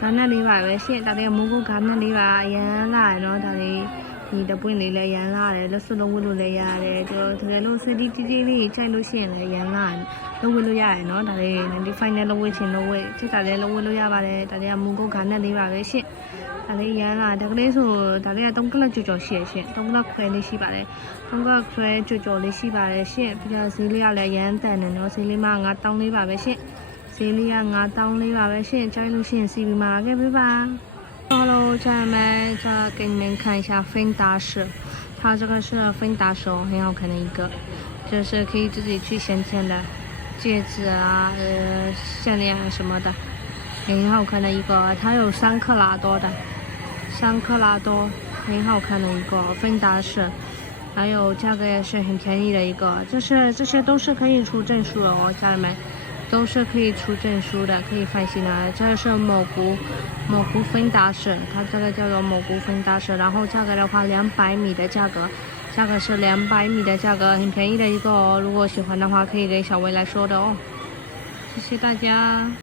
가나 리바 왜 시, 다들 뭐고 가나 리바 연라 너 다들 이 덕분에 내 연라래, 러스로우로 내야래, 저 그래도 스디 찌찌리 차이로 시에 연라, 로우로 야래 너 다들 내 파이널 로우 친 로우, 저 다들 로우로 야바래, 다들 뭐고 가나 리바 왜 시, 다들 연라, 그래서 다들 동그라 조조 시에 시, 동그라 크레리 시바래, 동그라 크레 조조리 시바래 시, 그냥 실리아래 연단은 너 실리마가 땅 리바 왜 시. Celia 5000လေးပါပဲရှင့်ကြိုက်လို့ရှင့်စီပြီးမှာခဲ့ပြပါ Hello 家人们这给你们看一下芬达士它这个是芬达手很好看的一个这是可以自己去选签的戒指啊项链啊什么的很好看的一个它有3克拉多的3克拉多很好看的一个芬达士还有价格也是很便宜的一个这些都是可以出证书的哦家人们都是可以出证书的，可以放心的。这是某谷芬达士，它这个叫做某谷芬达士，然后价格的话200米的价格，价格是200米的价格，很便宜的一个哦。如果喜欢的话，可以给小薇来说的哦。谢谢大家。